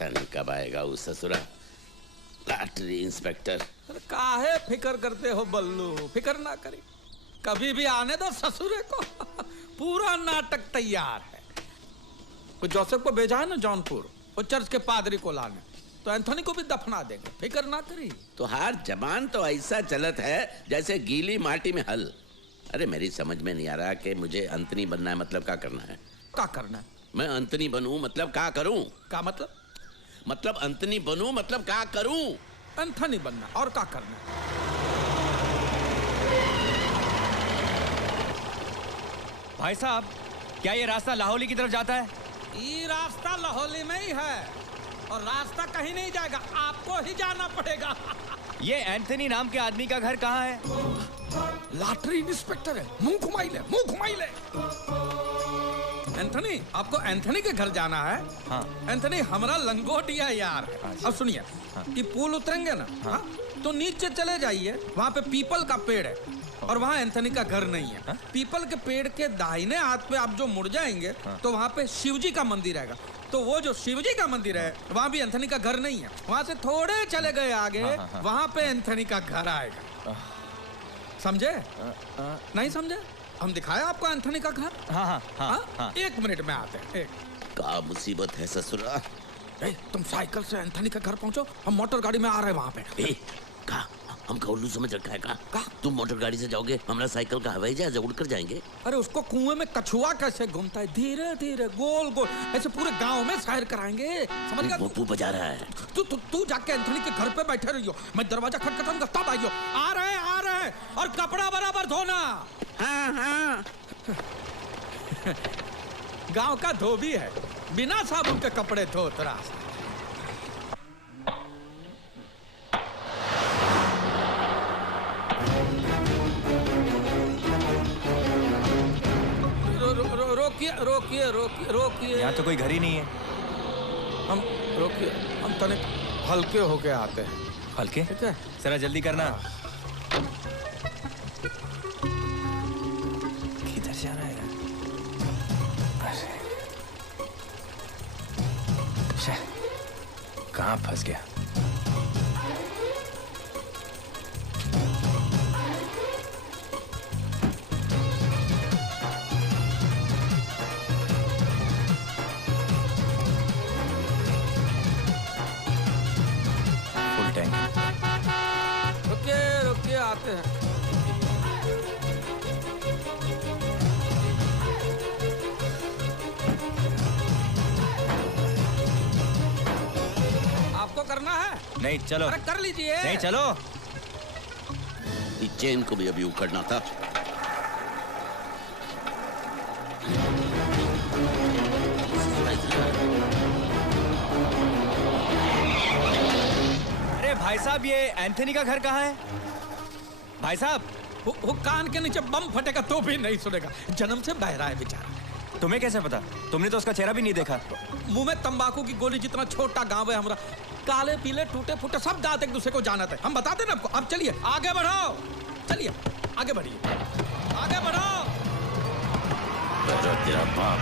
पता नहीं कब आएगा वो ससुरा लॉटरी इंस्पेक्टर। काहे फिकर करते हो बल्लू, फिकर ना करी, कभी भी आने दो ससुरे को। पूरा नाटक तैयार है। वो जोसेफ को भेजा है ना जौनपुर, वो चर्च के पादरी को लाने, तो एंथोनी को भी दफना देंगे, फिकर ना करी। तो हर जबान तो ऐसा चलत है जैसे गीली माटी में हल। अरे मेरी समझ में नहीं आ रहा कि मुझे अंतनी बनना है, मतलब क्या करना है? क्या करना है? मैं अंतनी बनूं मतलब क्या करूं? क्या मतलब? मतलब अंतनी बनूं मतलब क्या करूं? एंथोनी बनना, और क्या करना है? भाई साहब, क्या ये रास्ता लाहौली की तरफ जाता है? ये रास्ता लाहौली में ही है, और रास्ता कहीं नहीं जाएगा, आपको ही जाना पड़ेगा। ये एंथनी नाम के आदमी का घर कहाँ है? लॉटरी इंस्पेक्टर है, मुंह घुमाई ले, मुंह घुमाई ले। एंथनी, आपको एंथनी के घर जाना है? हाँ। एंथनी हमारा लंगोटिया यार है। अच्छा। अब सुनिए, ये पुल उतरेंगे ना, हाँ? तो नीचे चले जाइए, वहाँ पे पीपल का पेड़ है, और वहाँ एंथनी का घर नहीं है। पीपल के पेड़ के दाहिने हाथ पे आप जो मुड़ जाएंगे, तो वहाँ पे शिवजी का मंदिर आएगा। तो वो जो शिवजी का मंदिर है, वहाँ भी एंथनी का घर नहीं है। वहाँ से थोड़े चले गए आगे, वहाँ पे एंथनी का घर आएगा। समझे? नहीं समझे? हम दिखाया आपको एंथनी का घर। हाँ हाँ हाँ, हाँ। 1 मिनट में आते हैं। क्या मुसीबत है ससुरा? तुम साइकिल से एंथनी के घर पहुंचो, हम मोटर गाड़ी में आ रहे हैं वहाँ पे। का हमका उल्लू समझ रखा है का? तुम मोटर गाड़ी से जाओगे, हमारा साइकिल का हवाई जहाज उड़ कर जाएंगे। अरे उसको कुएं में कछुआ कैसे घूमता है, धीरे धीरे गोल गोल ऐसे पूरे गांव में सैर कराएंगे, समझ गया? वो बजा रहा है। तू जाके एंथनी के घर पे बैठे रहियो, मैं दरवाजा खटखटाऊंगा तब आइयो। आ रहे हैं, और कपड़ा बराबर धोना। हाँ हाँ। गांव का धोबी है, बिना साबुन के कपड़े धोत रहा। रोकिए। यहाँ तो कोई घर ही नहीं है। हम रोकिए, हम तनिक हल्के होके आते हैं। हल्के? ठीक है, जरा जल्दी करना। किधर जाना है? कहाँ फंस गया? रुकिए आते हैं। आपको करना है? नहीं, चलो। अरे कर लीजिए। नहीं, चलो। इस चेन को भी अभी उखड़ना था। अरे भाई साहब, ये एंथनी का घर कहाँ है? भाई साहब, वो कान के नीचे बम फटेगा तो भी नहीं सुनेगा, जन्म से बहरा है बेचारा। तुम्हें कैसे पता? तुमने तो उसका चेहरा भी नहीं देखा। मुंह में तंबाकू की गोली जितना छोटा गांव है हमारा, काले पीले टूटे फूटे सब दांत एक दूसरे को जानते हैं। हम बताते ना आपको। अब चलिए आगे बढ़ो, चलिए आगे बढ़िए, आगे बढ़ो। तेरा बाप।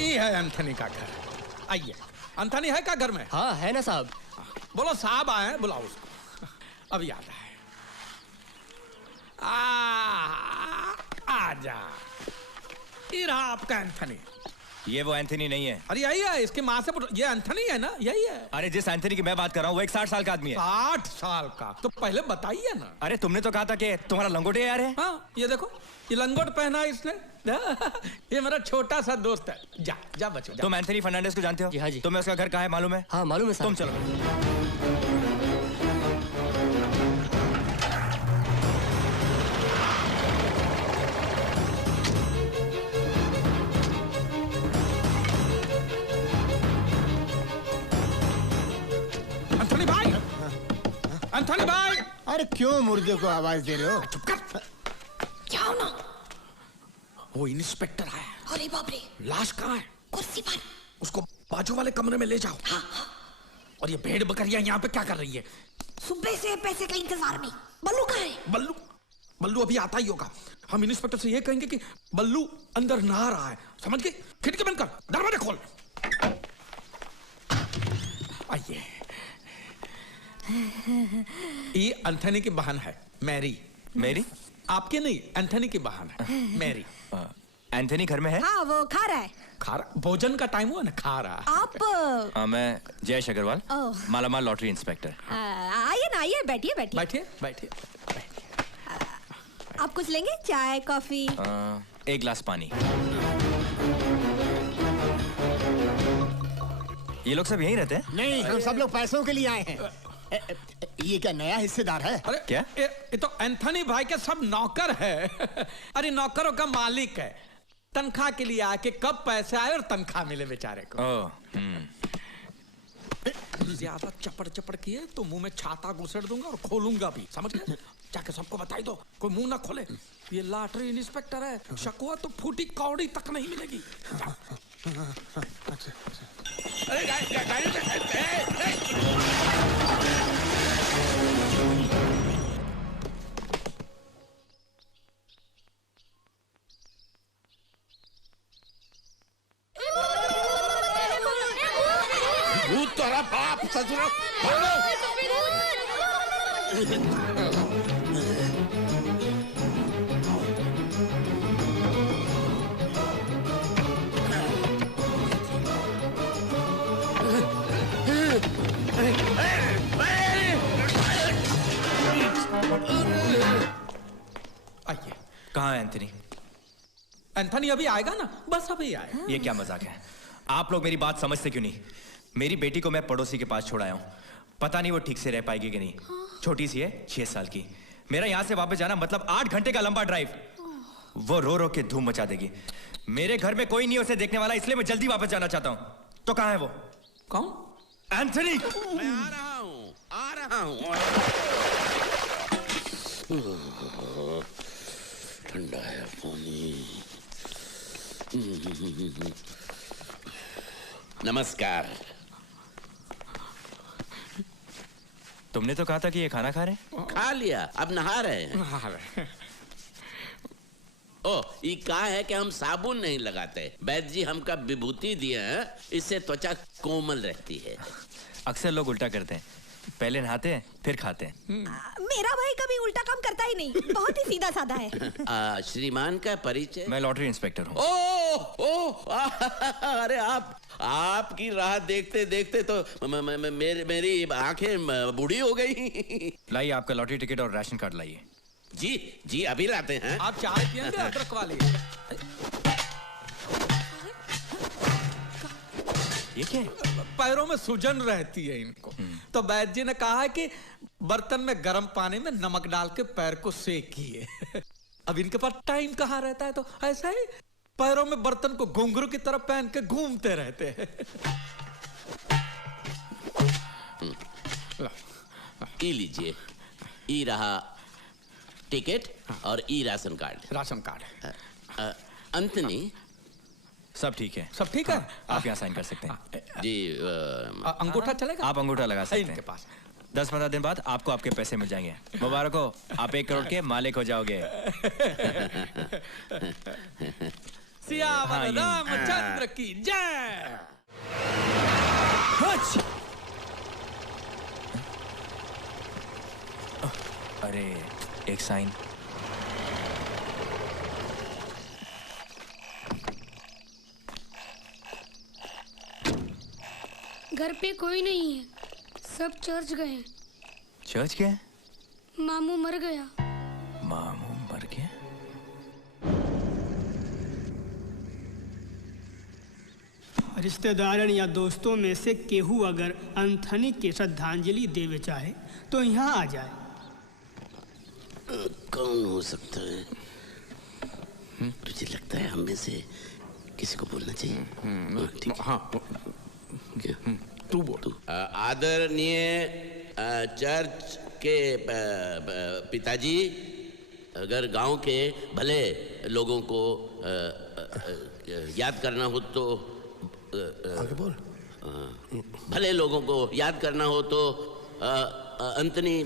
ये है एंथनी का घर। आइए। एंथनी है क्या घर में? हाँ है ना साहब। बोलो साहब आए हैं, बुलाओ उसको। अभी आता है। आजा। ये रहा आपका एंथनी। ये वो एंथनी नहीं है। अरे यही है, इसकी माँ से ये एंथनी है ना, यही है। अरे जिस एंथनी की मैं बात कर रहा हूँ वो एक 60 साल का आदमी है। 60 साल का? तो पहले बताइए ना। अरे तुमने तो कहा था कि तुम्हारा लंगोटे यार है। हाँ, ये देखो, ये लंगोट पहना है इसने। ये मेरा छोटा सा दोस्त है। जा बच्चो जा। तुम एंथनी फर्नांडिस को जानते हो? जी हाँ जी। तुम्हें उसका घर कहाँ है मालूम है? हाँ मालूम है साहब। तुम चलो। एंथनी भाई। अरे क्यों मुर्दे को आवाज दे रहे हो? चुप कर। क्या हो ना? वो इंस्पेक्टर आया। अरे बाप रे। लाश कहाँ है? कुर्सी पर। उसको बाजू वाले कमरे में ले जाओ। हाँ हाँ। और ये भेड़ बकरियां यहाँ पे क्या कर रही है? सुबह से पैसे का इंतजार में। बल्लू कहाँ है? बल्लू बल्लू अभी आता ही होगा। हम इंस्पेक्टर से ये कहेंगे कि बल्लू अंदर नहा रहा है, समझ गए? खिड़की बंद कर, दरवाजा खोल। आइए। ये एंथनी की बहन है, मैरी। मेरी? आपके नहीं, एंथनी की बहन है, मैरी। एंथनी घर में है? हाँ वो खा रहा है। खा रहा? भोजन का टाइम हुआ ना, खा रहा। आप मैं जयेश अग्रवाल, ओह। मालामाल लॉटरी इंस्पेक्टर। आइए ना, आइए, बैठिए बैठिए। बैठिए बैठिए। आप कुछ लेंगे? चाय, कॉफी? एक गिलास पानी। ये लोग सब यहीं रहते हैं? नहीं, हम सब लोग पैसों के लिए आए हैं। ये क्या नया हिस्सेदार है? अरे क्या? ये तो एंथनी भाई के सब नौकर है। अरे नौकरों का मालिक है। तनख्वाह के लिए आके कब पैसे आए और तनख्वाह मिले बेचारे को। ज्यादा चपड़ चपड़ किए तो मुंह में छाता घुसेड़ दूंगा और खोलूंगा भी, समझ गए? जाके सबको बताई दो, कोई मुंह ना खोले। ये लॉटरी इंस्पेक्टर है, शक हुआ तो फूटी कौड़ी तक नहीं मिलेगी। अरे भूत तोरा बाप ससुरा आइए। कहाँ है एंथनी? एंथनी अभी आएगा ना, बस अभी आएगा। ये क्या मजाक है? आप लोग मेरी बात समझते क्यों नहीं? मेरी बेटी को मैं पड़ोसी के पास छोड़ आया हूँ, पता नहीं वो ठीक से रह पाएगी कि नहीं। छोटी सी है, 6 साल की। मेरा यहाँ से वापस जाना मतलब 8 घंटे का लंबा ड्राइव। वो रो रो के धूम मचा देगी। मेरे घर में कोई नहीं उसे देखने वाला, इसलिए मैं जल्दी वापस जाना चाहता हूँ। तो कहाँ है वो? कौन? एंथनी! मैं आ रहा हूँ, आ रहा हूँ। ठंडा है पानी। नमस्कार। तुमने तो कहा था कि ये खाना खा रहे हैं। खा लिया, अब नहा रहे हैं। ओ, ये कहा है कि हम साबुन नहीं लगाते। वैद्य जी हमका विभूति दिए हैं, इससे त्वचा कोमल रहती है। अक्सर लोग उल्टा करते हैं, पहले नहाते हैं फिर खाते हैं। मेरा भाई कभी उल्टा काम करता ही नहीं, बहुत ही सीधा साधा है। श्रीमान का परिचय? मैं लॉटरी इंस्पेक्टर हूँ। अरे आपकी राह देखते देखते तो मेरी आंखें बूढ़ी हो गई। लाइए आपका लॉटरी टिकट और राशन कार्ड लाइए। जी जी, अभी लाते हैं। आप चाय पियेंगे अदरक वाली? ये क्या है? पैरों में सूजन रहती है इनको, तो वैद्य जी ने कहा है कि बर्तन में गर्म पानी में नमक डाल के पैर को सेकिए। अब इनके पास टाइम कहाँ रहता है, तो ऐसा ही पैरों में बर्तन को घुंघरू की तरफ पहन के घूमते रहते हैं। ई लीजिए, ई रहा टिकट और ई ration card. Ration card. Anthony, सब ठीक है? सब ठीक है? आप यहाँ साइन कर सकते हैं। जी अंगूठा चलेगा? आप अंगूठा लगा सकते इनके हैं। पास 10-15 दिन बाद आपको आपके पैसे मिल जाएंगे। मुबारक हो, आप 1 करोड़ के मालिक हो जाओगे। सियावर रामचंद्र की जय। अरे एक साइन। घर पे कोई नहीं है, सब चर्च गए। चर्च क्या है? मामू मर गया। मामू मर गया? रिश्तेदारन या दोस्तों में से केहू अगर एंथनी के श्रद्धांजलि देवे चाहे तो यहाँ आ जाए। कौन हो सकता है? तुझे लगता है हम में से किसी को बोलना चाहिए? ठीक है। क्या? तू बोल। आदरणीय चर्च के पिताजी, अगर गांव के भले लोगों को याद करना हो तो आगे बोल। भले लोगों को याद करना हो तो अंतनी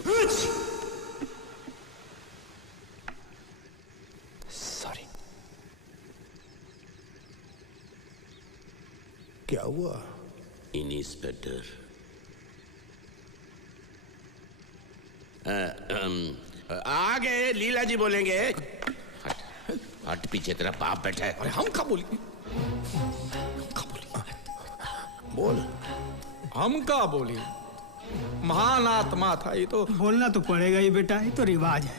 क्या हुआ? इंस्पेक्टर आगे लीला जी बोलेंगे। हट पीछे, तेरा बाप बैठा है। अरे हम का बोली? बोल। हम का बोली? महान आत्मा था ये तो। बोलना तो पड़ेगा ही बेटा, ये तो रिवाज है।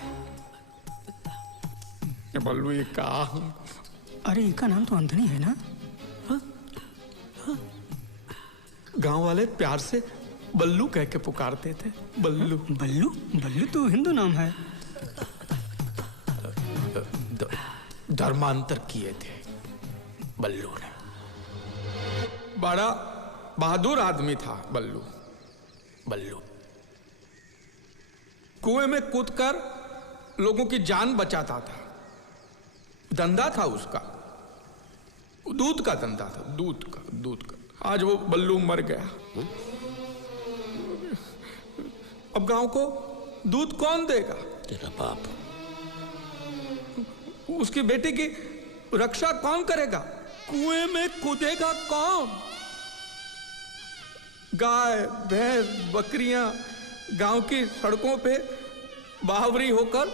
बल्लू ये का? अरे इनका नाम तो अंथनी है ना? गांव वाले प्यार से बल्लू कह के पुकारते थे। बल्लू बल्लू? बल्लू तो हिंदू नाम है। धर्मांतर किए थे बल्लू ने। बड़ा बहादुर आदमी था बल्लू। बल्लू कुएं में कूदकर लोगों की जान बचाता था। धंधा था उसका, दूध का धंधा था, दूध का। आज वो बल्लू मर गया। अब गांव को दूध कौन देगा? तेरा बाप। उसकी बेटी की रक्षा कौन करेगा? कुएं में कूदेगा कौन? गाय भैंस बकरियां गांव की सड़कों पे बावरी होकर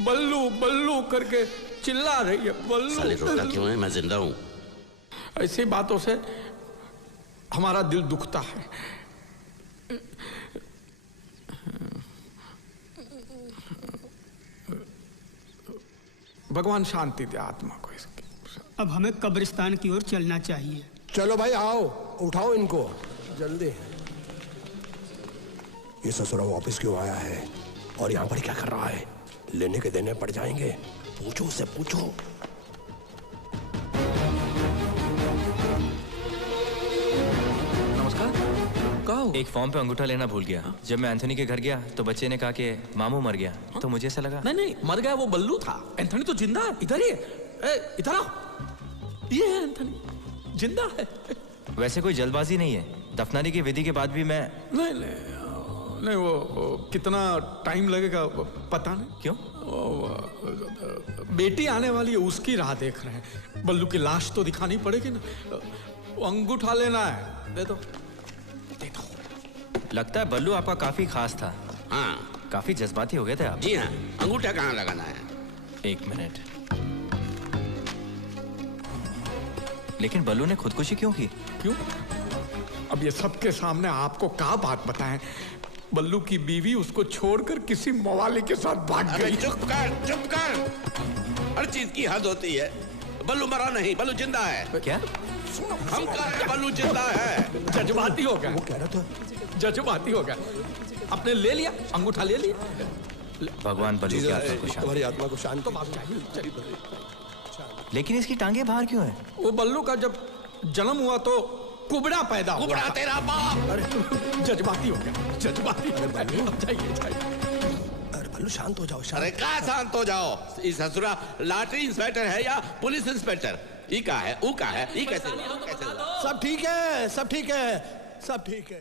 बल्लू बल्लू करके चिल्ला रही है। बल्लू साले रोता क्यों है? मैं जिंदा हूं। ऐसी बातों से हमारा दिल दुखता है। भगवान शांति दे आत्मा को इसकी। अब हमें कब्रिस्तान की ओर चलना चाहिए। चलो भाई आओ, उठाओ इनको जल्दी। ये ससुरा वापस क्यों आया है और यहाँ पर क्या कर रहा है? लेने के देने पड़ जाएंगे। पूछो उससे, पूछो। एक फॉर्म पे अंगूठा लेना भूल गया। जब मैं एंथनी के घर गया तो बच्चे ने कहा कि मामू मर गया। तो मुझे ऐसा लगा नहीं मर गया, वो बल्लू था। एंथनी तो जिंदा है। इधर ही है। इधर आओ। ये है एंथनी, जिंदा है। वैसे कोई जल्दबाजी नहीं है। दफनाने की विधि के बाद भी मैं नहीं वो कितना टाइम लगेगा पता नहीं। क्यों? बेटी आने वाली है, उसकी राह देख रहे हैं। बल्लू की लाश तो दिखानी पड़ेगी ना। वो अंगूठा लेना है, दे दो। लगता है बल्लू आपका काफी खास था। हाँ काफी जज्बाती हो गए थे आप। जी हाँ। अंगूठा कहाँ लगाना है? 1 मिनट। लेकिन बल्लू ने खुदकुशी क्यों की? क्यों? अब ये सबके सामने आपको क्या बात बताएं? बल्लू की बीवी उसको छोड़कर किसी मवाली के साथ भाग अबे गई। चुप कर। हर चीज की हद होती है। बल्लू मरा नहीं, बल्लू जिंदा है। क्या? हम कह रहे हैं बल्लू जिंदा है। जज्बाती हो गया। वो कह रहा था। जज्बाती हो गया। आपने ले लिया अंगूठा, ले लिया। भगवान बल्लू की आत्मा को शांति। तुम्हारी आत्मा को शांति। लेकिन इसकी टांगे बाहर क्यों है? वो बल्लू का जब जन्म हुआ तो कुबड़ा पैदा हुआ। कुबड़ा तेरा बाप। अरे जज्बाती हो गया, जज्बाती। अरे जाइए। अरे बल्लू शांत हो जाओ, शांत। अरे कहाँ शांत हो जाओ? इस ससुरा लॉटरी इंस्पेक्टर है या पुलिस इंस्पेक्टर? ई का है, ऊ का है, ई कैसे? सब ठीक है, सब ठीक है, सब ठीक है।